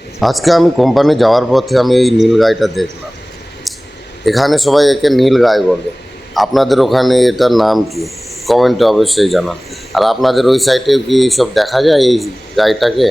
আজকে আমি কোম্পানি যাওয়ার পথে আমি এই নীল গাইটা দেখলাম। এখানে সবাই একে নীল গাই বলে। আপনাদের ওখানে এটার নাম কি? কমেন্টে অবশ্যই জানান। আর আপনাদের ওই সাইডেও কি সব দেখা যায় এই গাইটাকে?